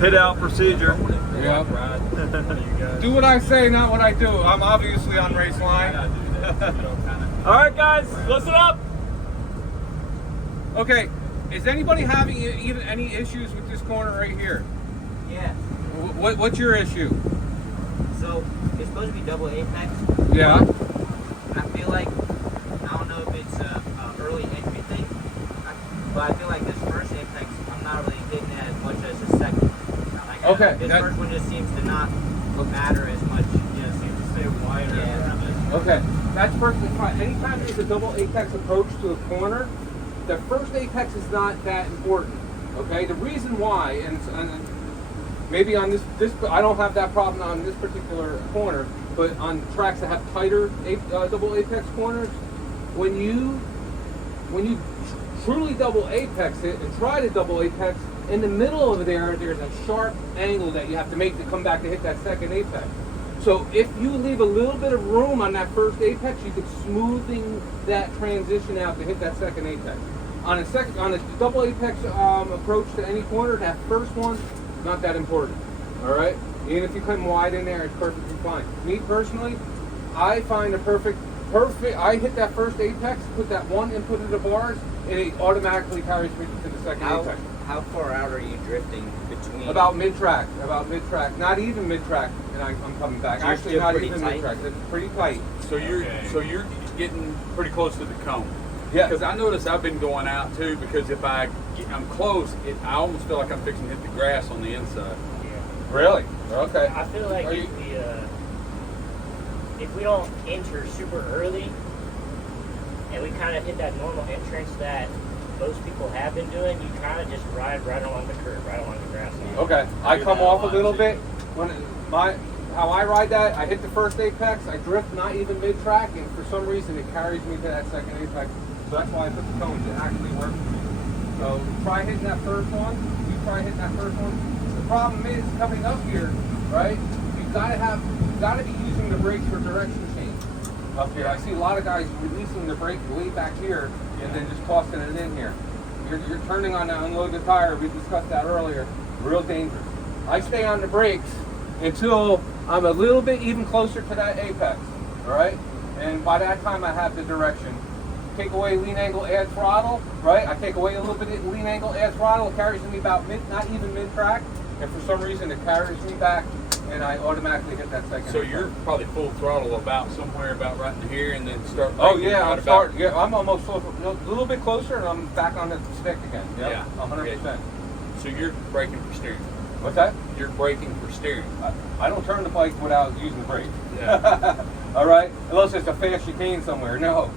pit out procedure. Yep. Do what I say, not what I do. I'm obviously on race line. All right, guys, listen up. Okay, is anybody having even any issues with this corner right here? Yeah. What's your issue? So it's supposed to be double apex. Yeah. I feel like, I don't know if it's a early entry thing, but I feel like this first apex, I'm not really hitting it as much as the second. Like, Okay. This first one just seems to not matter as much. Yeah, it seems to stay wider. Yeah. Okay, that's perfectly fine. Anytime there's a double apex approach to a corner, the first apex is not that important. Okay, the reason why, and maybe on this I don't have that problem on this particular corner, but on tracks that have tighter double apex corners, when you truly double apex it and try to double apex, in the middle of there's a sharp angle that you have to make to come back to hit that second apex. So if you leave a little bit of room on that first apex, you could smoothing that transition out to hit that second apex. On a double apex approach to any corner, that first one, not that important. All right, even if you come wide in there, it's perfectly fine. Me personally, I find a perfect. I hit that first apex, put that one input of the bars, and it automatically carries me to the second apex. How far out are you drifting between? About mid-track, not even mid-track, and I'm coming back. So you're Actually, still not pretty even tight? mid-track. It's pretty tight. So you're getting pretty close to the cone. Yeah. Because I notice I've been going out too. Because if I'm close, I almost feel like I'm fixing to hit the grass on the inside. Really? Okay. I feel like if we don't enter super early and we kind of hit that normal entrance that most people have been doing, you kind of just ride right along the curb, right along the grass line. Okay. I come off a little bit. How I ride that, I hit the first apex, I drift not even mid-track, and for some reason it carries me to that second apex. So that's why I put the cones. It actually works for me. So try hitting that first one. You try hitting that first one. The problem is coming up here, right? You gotta be using the brakes for direction change up here. I see a lot of guys releasing the brake way back here and then just tossing it in here. You're turning on that unloaded tire. We discussed that earlier. Real dangerous. I stay on the brakes until I'm a little bit even closer to that apex. All right, and by that time I have the direction. Take away lean angle, add throttle, right? I take away a little bit of lean angle, add throttle. It carries me about not even mid-track, and for some reason it carries me back, and I automatically hit that second. So you're probably full throttle about somewhere about right in here, and then start. Oh yeah, I'm almost a little bit closer, and I'm back on the stick again. Yep, Yeah, 100%. So you're braking for steering. What's that? You're braking for steering. I don't turn the bike without using the brake. Yeah. All right, unless it's a fast chicane somewhere. No.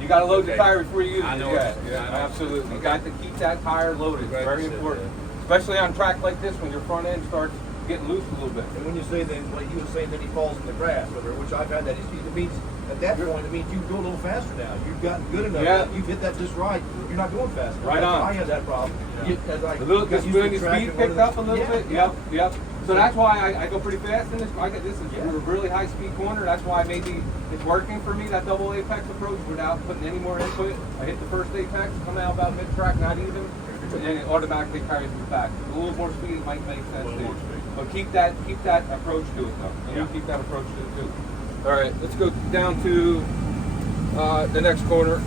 You got to load the tire before you use it. I know. Yeah, I know. absolutely. You got to keep that tire loaded. Very important. Especially on track like this when your front end starts getting loose a little bit. And when you say then, like you were saying, that he falls in the grass, which I've had that issue, it means at that point, it means you go a little faster now. You've gotten good enough. Yeah. You've hit that just right. You're not going fast enough. Right on. I had that problem. This speed picked up a little bit. Yep. So that's why I go pretty fast in this. This is a really high speed corner. That's why maybe it's working for me, that double apex approach, without putting any more input. I hit the first apex, come out about mid-track, not even, and it automatically carries me back. A little more speed might make sense too. But keep that approach to it though. You keep that approach to it too. All right, let's go down to the next corner.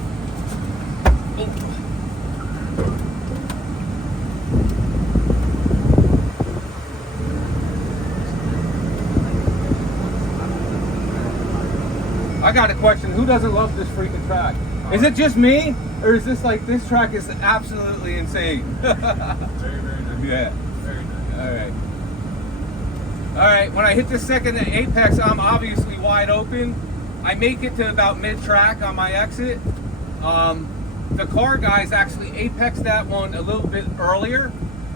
I got a question. Who doesn't love this freaking track? Is it just me? Or is this like, this track is absolutely insane? Very, very nice. Yeah. Very nice. All right, when I hit the second apex, I'm obviously wide open. I make it to about mid-track on my exit. The car guys actually apex that one a little bit earlier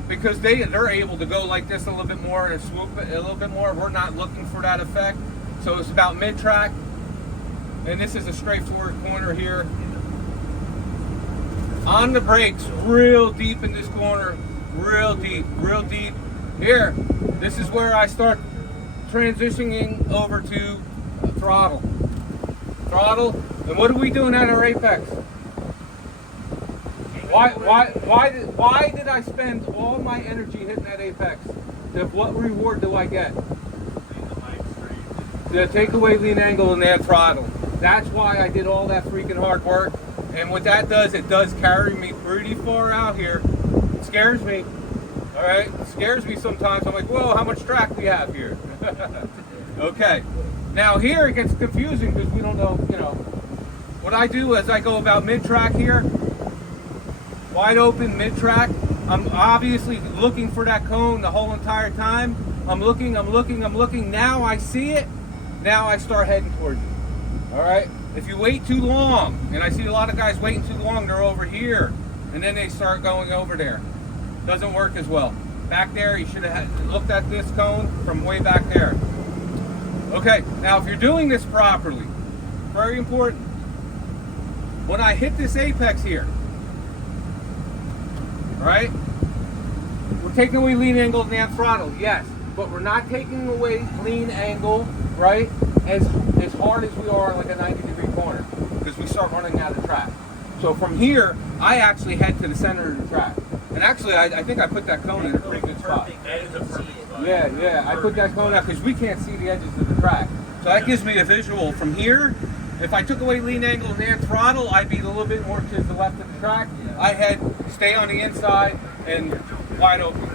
because they're able to go like this a little bit more and swoop it a little bit more. We're not looking for that effect. So it's about mid-track. And this is a straightforward corner here. On the brakes, real deep in this corner, real deep. Here, this is where I start transitioning over to throttle. And what are we doing at our apex? Why did I spend all my energy hitting that apex? What reward do I get? The takeaway lean angle and add throttle. That's why I did all that freaking hard work. And what that does, it does carry me pretty far out here. It scares me. All right, it scares me sometimes. I'm like, whoa, how much track we have here? Okay. Now here it gets confusing because we don't know, you know. What I do is I go about mid-track here. Wide open mid-track. I'm obviously looking for that cone the whole entire time. I'm looking. Now I see it. Now I start heading towards it. All right. If you wait too long, and I see a lot of guys waiting too long, they're over here, and then they start going over there. Doesn't work as well. Back there, you should have looked at this cone from way back there. Okay. Now, if you're doing this properly, very important. When I hit this apex here, right? We're taking away lean angle and throttle, yes, but we're not taking away lean angle, right? As hard as we are like a 90-degree corner, because we start running out of track. So from here, I actually head to the center of the track, and actually, I think I put that cone in a pretty good spot. That is a perfect spot. Yeah, I put that cone out because we can't see the edges of the track. So that gives me a visual from here. If I took away lean angle and add throttle, I'd be a little bit more to the left of the track. I head, stay on the inside, and wide open.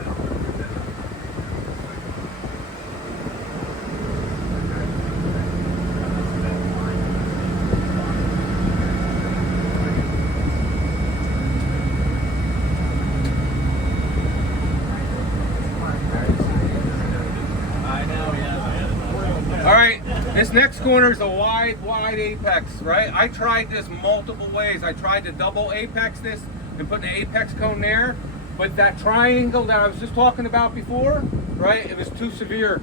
All right, this next corner is a wide apex, right? I tried this multiple ways. I tried to double apex this and put the apex cone there, but that triangle that I was just talking about before, right? It was too severe.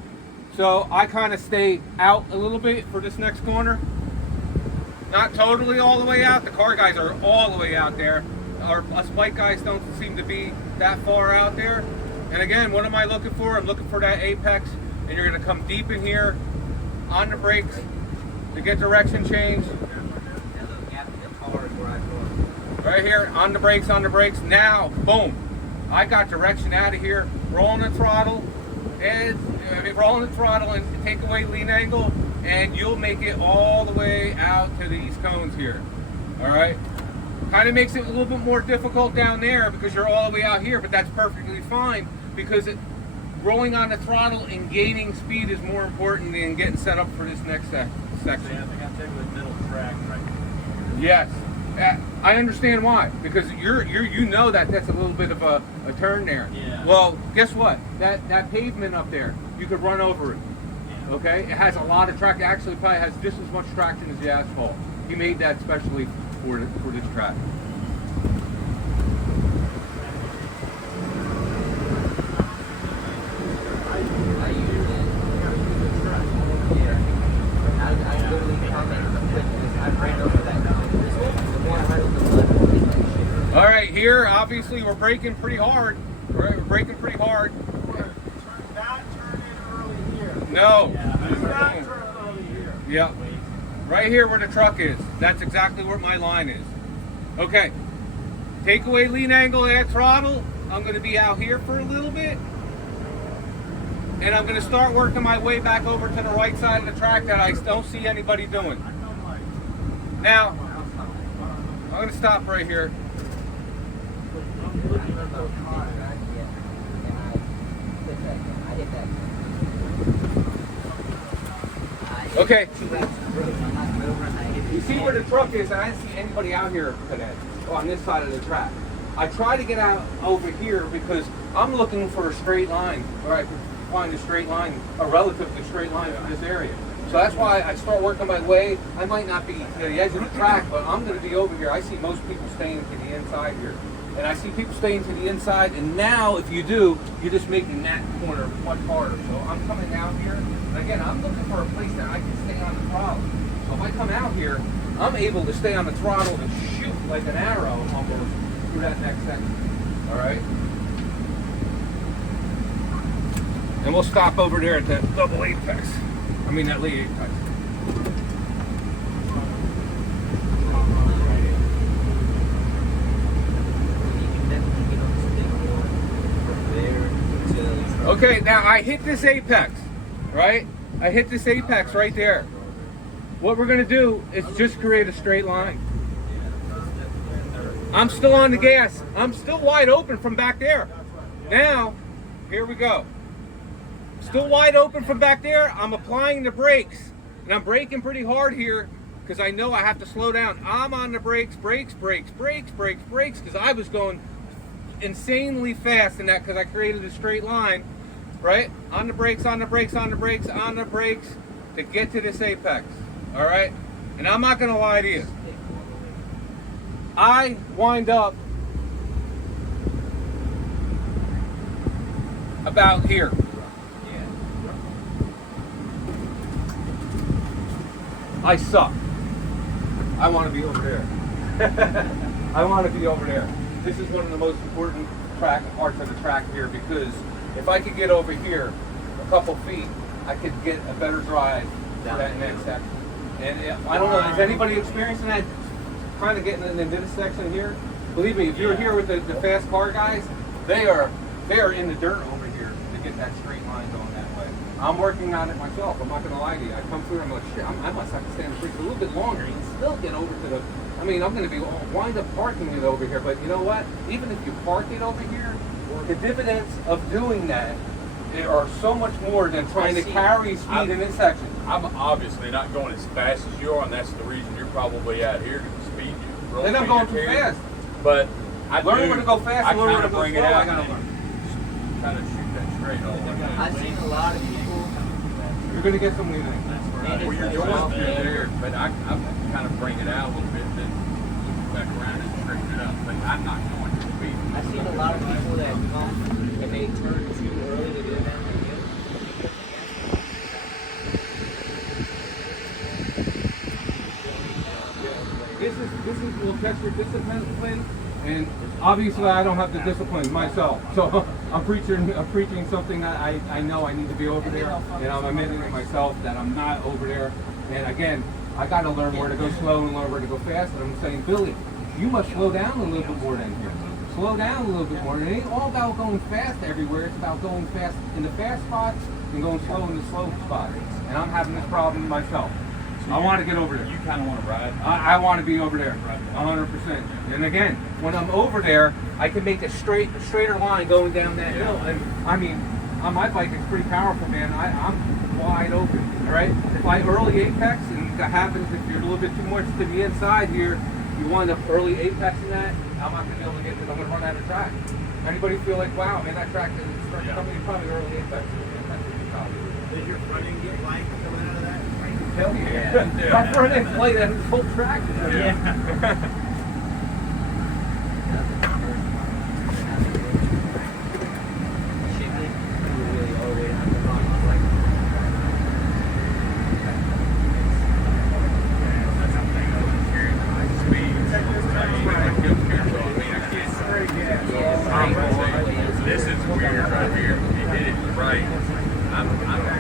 So I kind of stay out a little bit for this next corner. Not totally all the way out. The car guys are all the way out there. Us bike guys don't seem to be that far out there. And again, what am I looking for? I'm looking for that apex, and you're gonna come deep in here, on the brakes to get direction change. Right here, on the brakes. Now, boom. I got direction out of here. Rolling the throttle, and take away lean angle, and you'll make it all the way out to these cones here. All right. Kind of makes it a little bit more difficult down there because you're all the way out here, but that's perfectly fine because rolling on the throttle and gaining speed is more important than getting set up for this next section. Yeah, I think I'm taking the middle track right. Yes, I understand why. Because you know that's a little bit of a turn there. Yeah. Well, guess what? That pavement up there, you could run over it. Yeah. Okay, it has a lot of track. It actually probably has just as much traction as the asphalt. He made that specially for this track. All right, here obviously we're braking pretty hard. We're braking pretty hard. Not turn in early here. No. Do not turn early here. Yeah. Right here where the truck is. That's exactly where my line is. Okay. Take away lean angle, add throttle. I'm going to be out here for a little bit. And I'm going to start working my way back over to the right side of the track that I don't see anybody doing. Now, I'm going to stop right here. Okay. You see where the truck is, and I didn't see anybody out here today on this side of the track. I try to get out over here because I'm looking for a straight line, or I could find a straight line, a relatively straight line in this area. So that's why I start working my way. I might not be to the edge of the track, but I'm going to be over here. I see most people staying to the inside here. And I see people staying to the inside, and now if you do, you're just making that corner much harder. So I'm coming out here, and again, I'm looking for a place that I can stay on the throttle. So if I come out here, I'm able to stay on the throttle and shoot like an arrow almost through that next section. All right? And we'll stop over there at that double apex. I mean, that lead apex. Okay, now I hit this apex, right? I hit this apex right there. What we're gonna do is just create a straight line. I'm still on the gas. I'm still wide open from back there. Now, here we go. Still wide open from back there. I'm applying the brakes. And I'm braking pretty hard here because I know I have to slow down. I'm on the brakes, brakes, because I was going insanely fast in that because I created a straight line, right? On the brakes, on the brakes, on the brakes, on the brakes to get to this apex, all right? And I'm not gonna lie to you. I wind up about here. I suck. I want to be over there. I want to be over there. This is one of the most important parts of the track here because if I could get over here a couple feet, I could get a better drive for that next section. And I don't know, is anybody experiencing that? Trying to get into this section here? Believe me, if you're here with the fast car guys, they are in the dirt over here to get that straight line going that way. I'm working on it myself. I'm not going to lie to you. I come through and I'm like, shit, I must have to stand the brakes a little bit longer and still get over to the. I mean, I'm going to be wind up parking it over here, but you know what? Even if you park it over here, the dividends of doing that are so much more than trying to carry speed in this section. I'm obviously not going as fast as you are, and that's the reason you're probably out here because the speed you really. Then I'm going too fast. But I learn when to go fast and learn when to go bring slow. it out. I gotta learn. Kind of shoot that straight on. I've seen a lot of people. You're gonna get some leaning. Well, you're going through there, but I kind of bring it out a little bit, then loop back around and straighten it up. But I'm not going to speed. I've seen a lot of people that come and they turn too early to do that. This will test your discipline, and obviously I don't have the discipline myself. So I'm preaching something that I know I need to be over there, and I'm admitting it myself that I'm not over there. And again, I got to learn where to go slow and learn where to go fast. And I'm saying, Billy, you must slow down a little bit more than here. Slow down a little bit more. It ain't all about going fast everywhere. It's about going fast in the fast spots and going slow in the slow spots. And I'm having this problem myself. I want to get over there. You kind of want to ride? I want to be over there, 100%. And again, when I'm over there, I can make a straighter line going down that hill. And I mean, on my bike, it's pretty powerful, man. I'm wide open, all right? If I early apex, and that happens if you're a little bit too much to the inside here, you wind up early apexing that, I'm not going to be able to get to it. I'm going to run out of track. Anybody feel like, wow, man, that track is starting to come in, probably early apex. Did your front end get light coming out of that? Hell yeah. My front end plate and full track. This is weird right here. You hit it right.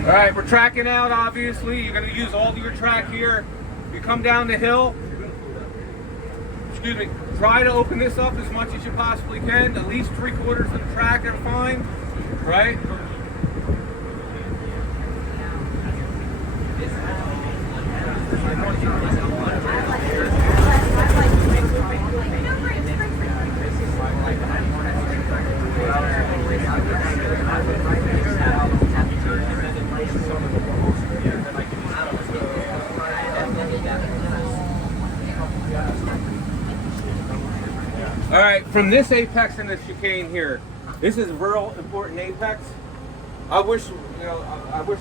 All right, we're tracking out, obviously. You're going to use all of your track here. You come down the hill. Excuse me. Try to open this up as much as you possibly can. At least 3/4 of the track are fine. Right? All right, from this apex in the chicane here, this is a real important apex. I wish, I wish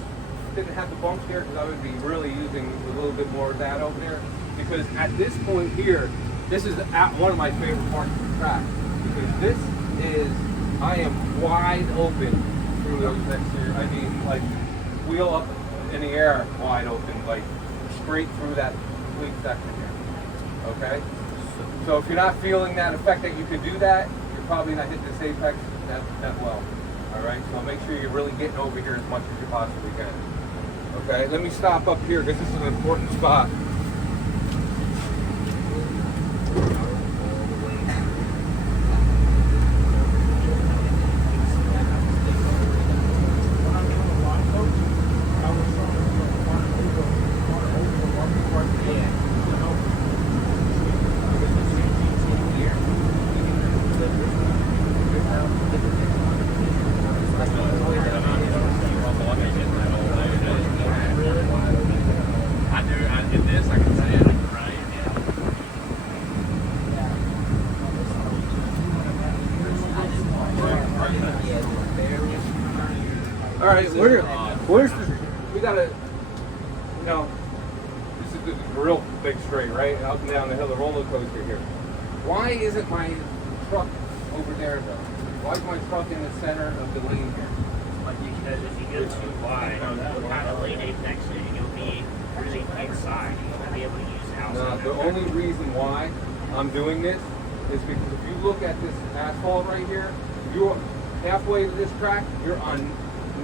didn't have the bumps here because I would be really using a little bit more of that over there. Because at this point here, this is one of my favorite parts of the track. Because this is, I am wide open through those next here. I mean, like, wheel up in the air, wide open, like straight through that complete section here. Okay? So if you're not feeling that effect that you can do that, you're probably not hitting this apex that well. All right, so make sure you're really getting over here as much as you possibly can. Okay, let me stop up here because this is an important spot. is the real big straight, right? Up and down the hill, the roller coaster here. Why isn't my truck over there though? Why is my truck in the center of the lane here? Because if you go too wide, what kind of lane apex are you? You'll be really inside. You won't be able to use the outside. The only reason why I'm doing this is because if you look at this asphalt right here, you're halfway to this track, you're on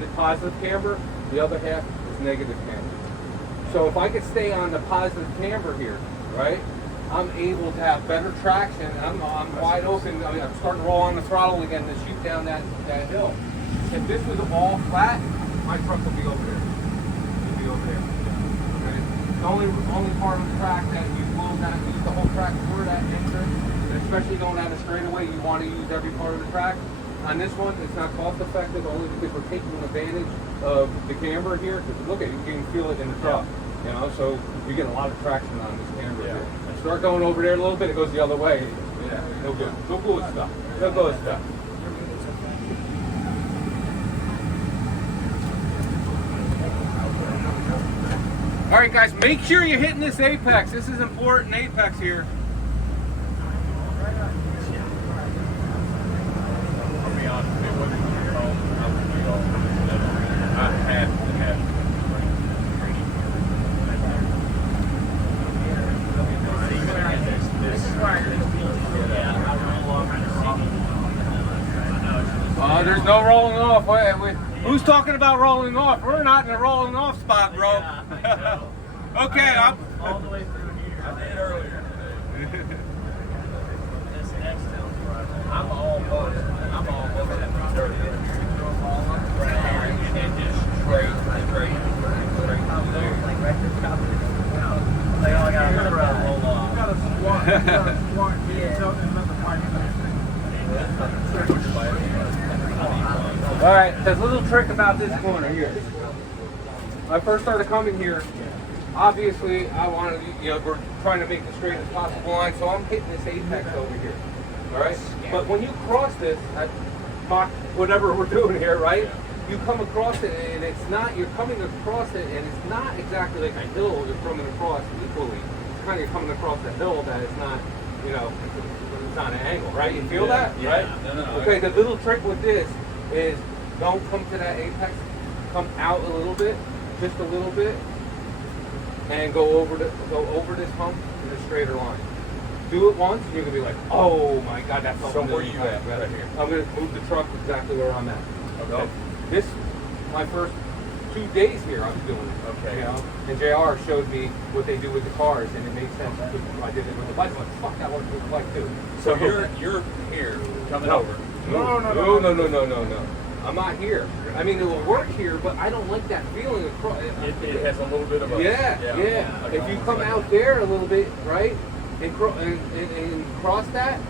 the positive camber, the other half is negative camber. So if I could stay on the positive camber here, right, I'm able to have better traction. I'm wide open. I mean, I'm starting to roll on the throttle again to shoot down that hill. If this was all flat, my truck would be over there. It'd be over there. Okay? The only part of the track that you will not use the whole track for that entrance, especially going down the straightaway, you want to use every part of the track. On this one, it's not cost effective only because we're taking advantage of the camber here. Because look at it, you can feel it in the truck. You know, so you get a lot of traction on this camber here. And start going over there a little bit, it goes the other way. Yeah, no good. No good stuff. No good stuff. All right, guys, make sure you're hitting this apex. This is important apex here. I'll be honest, it wasn't your fault. I was too old. I had to have There's no rolling off. Who's talking about rolling off? We're not in a rolling off spot, bro. Okay, I'm all the way through here. I did earlier today. This next town's right. I'm almost at the 30. And then just straight through there. They all got a roll off. You got a squat. You got a squat. all right. There's a little trick about this corner here. When I first started coming here, obviously I wanted, we're trying to make the straightest possible line, so I'm hitting this apex over here. All right. But when you cross this, whatever we're doing here, right? You come across it, and it's not. You're coming across it, and it's not exactly like a hill you're coming across equally. It's kind of you're coming across a hill that it's not, it's not an angle, right? You feel that, right? No. Okay. The little trick with this is don't come to that apex. Come out a little bit, just a little bit, and go over this hump in a straighter line. Do it once, and you're gonna be like, oh my god, that's So where you at? Right here. I'm gonna move the truck exactly where I'm at. Okay. This, my first 2 days here, I was doing it. Okay. And JR showed me what they do with the cars, and it made sense. I did it with the bike. I'm like, fuck, I want to do the bike too. So you're here coming over. No. I'm not here. I mean, it will work here, but I don't like that feeling across. It has a little bit of a Yeah. If you come out there a little bit, right, and cross that,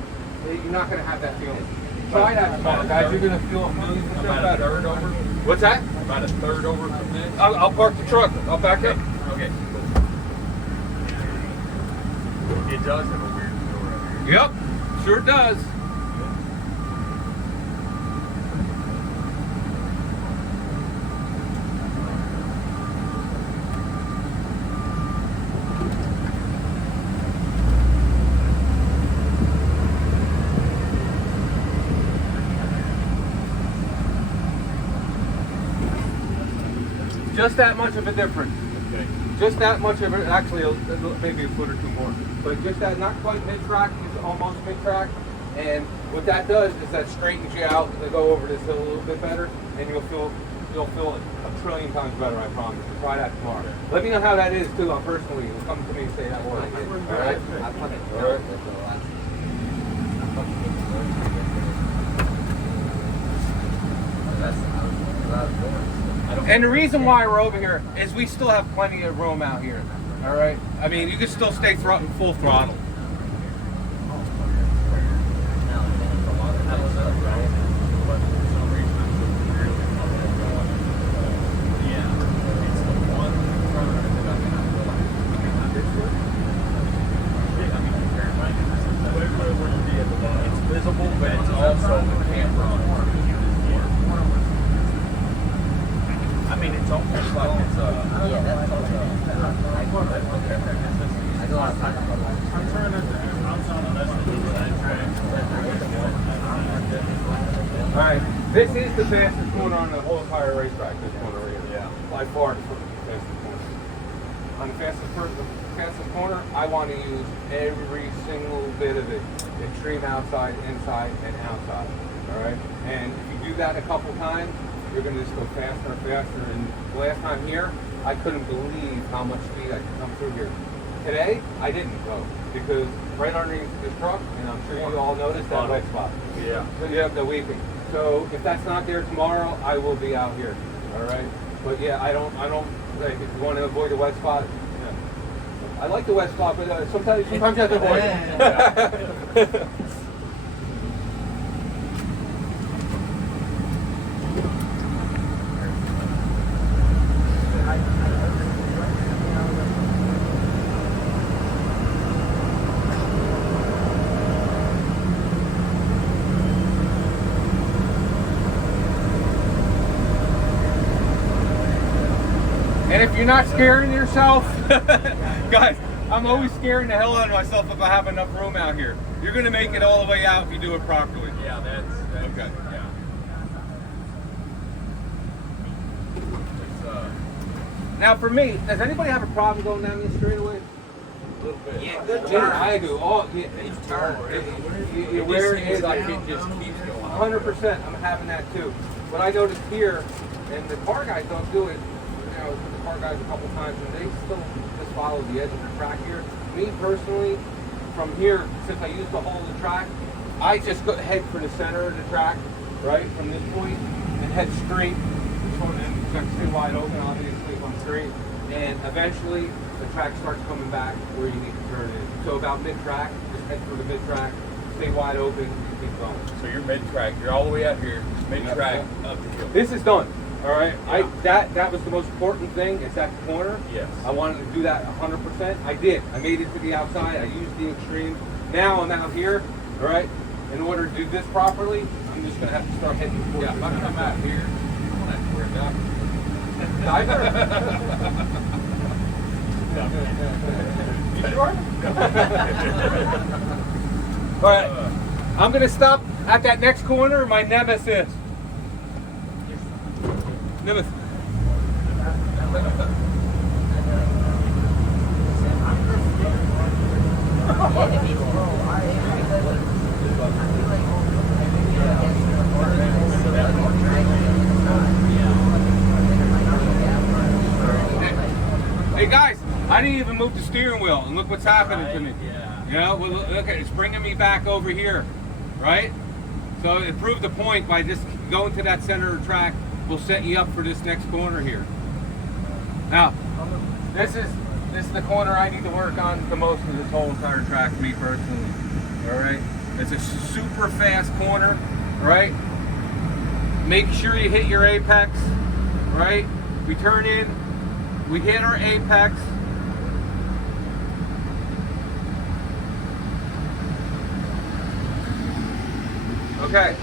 you're not gonna have that feeling. Try that tomorrow, guys. You're gonna feel 1,000,000% About a better. third over. What's that? About a third over from this. I'll park the truck. I'll back up. Okay. It does have a weird feel right here. Yep, sure does. Just that much of a difference. Okay. Just that much of it, actually, maybe a foot or two more. But just that, not quite mid-track, it's almost mid-track. And what that does is that straightens you out to go over this hill a little bit better, and you'll feel it a trillion times better, I promise. Try that tomorrow. Let me know how that is too, personally. You'll come to me and say that word. All right? All right. And the reason why we're over here is we still have plenty of room out here. All right. I mean, you can still stay full throttle. It's visible, but it's also the camera. I mean, it's almost like it's All right, this is the fastest corner on the whole entire racetrack. This corner right here. Yeah. By far, the fastest corner. On the fastest corner, I want to use every single bit of it. Extreme outside, inside, and outside. All right, and if you do that a couple times, you're going to just go faster and faster. And the last time here, I couldn't believe how much speed I could come through here. Today, I didn't go because right underneath this truck, and I'm sure you all noticed that wet spot. Yeah. So you have the weeping. So if that's not there tomorrow, I will be out here. All right. But yeah, I don't like if you want to avoid a wet spot. Yeah. I like the wet spot, but sometimes you have to avoid it. And if you're not scaring yourself, guys, I'm always scaring the hell out of myself if I have enough room out here. You're going to make it all the way out if you do it properly. Yeah, that's Okay. yeah. It's, Now for me, does anybody have a problem going down this straightaway? a little bit. Yeah, good Yeah, turn. I do. All Each turn. where It it is, like it just keeps going. 100%. I'm having that too. What I noticed here, and the car guys don't do it. You know, the car guys a couple times, and they still just follow the edge of the track here. Me personally, from here, since I used the whole of the track, I just go head for the center of the track, right from this point, and head straight. And stay wide open, obviously, on straight. And eventually, the track starts coming back where you need to turn in. So about mid-track, just head for the mid-track, stay wide open, and keep going. So you're mid-track. You're all the way out here, mid-track, up the hill. This is done. All right. Yeah. That was the most important thing. It's that corner. Yes. I wanted to do that 100%. I did. I made it to the outside. I used the extreme. Now I'm out here. All right. In order to do this properly, I'm just gonna have to start heading towards. Yeah, if I come out here, you don't have to worry about Diver. You sure? All right. I'm gonna stop at that next corner. My nemesis. Nemesis. Hey guys, I didn't even move the steering wheel, and look what's happening to me. Yeah. You know, well, look, it's bringing me back over here, right? So it proved the point by just going to that center of the track will set you up for this next corner here. Now, this is the corner I need to work on the most of this whole entire track, me personally. All right, it's a super fast corner, right? Make sure you hit your apex, right? We turn in, we hit our apex. Okay.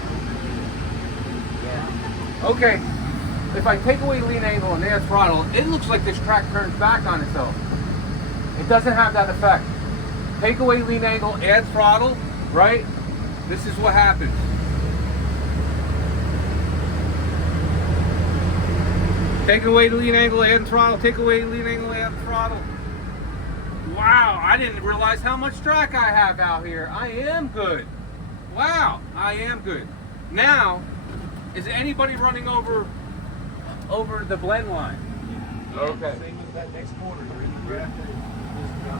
Okay. If I take away lean angle and air throttle, it looks like this track turns back on itself. It doesn't have that effect. Take away lean angle, add throttle, right? This is what happens. Take away the lean angle, add throttle, take away lean angle, add throttle. Wow, I didn't realize how much track I have out here. I am good. Wow, I am good. Now, is anybody running over the blend line? Okay. Same as that next corner, you're in the draft.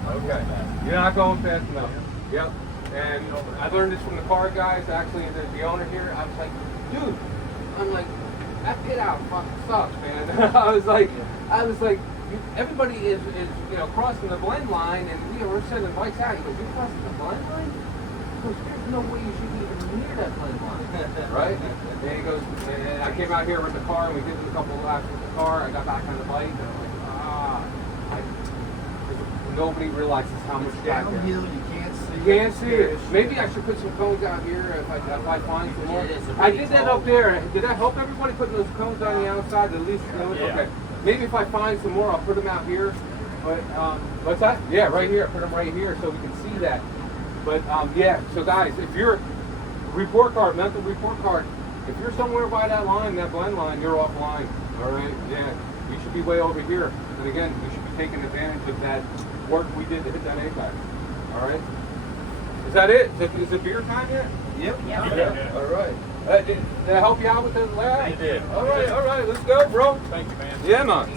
Okay. You're not going fast enough. Yep. And I learned this from the car guys, actually, the owner here. I was like, dude, I'm like, that pit out fucking sucks, man. I was like, everybody is crossing the blend line, and we're sending bikes out. He goes, you're crossing the blend line? He goes, there's no way you should be even near that blend line, right? And he goes, and I came out here with the car, and we did a couple of laps with the car. I got back on the bike, and I'm like, nobody realizes how much track there is. Downhill, you can't see. You can't see it. Maybe I should put some cones out here if I find some more. It is a I really did that tall- up there. Did that help everybody putting those cones on the outside? At least, Yeah. okay. Maybe if I find some more, I'll put them out here. But What's that? Yeah, right here. Put them right here so we can see that. But yeah, so guys, if you're report card, mental report card, if you're somewhere by that line, that blend line, you're offline. All right, yeah, you should be way over here. And again, we should be taking advantage of that work we did to hit that apex. All right. Is that it? Is it beer time yet? Yep. Yeah. All right. Did I help you out with the lab? You did. All right, let's go, bro. Thank you, man. Yeah, man.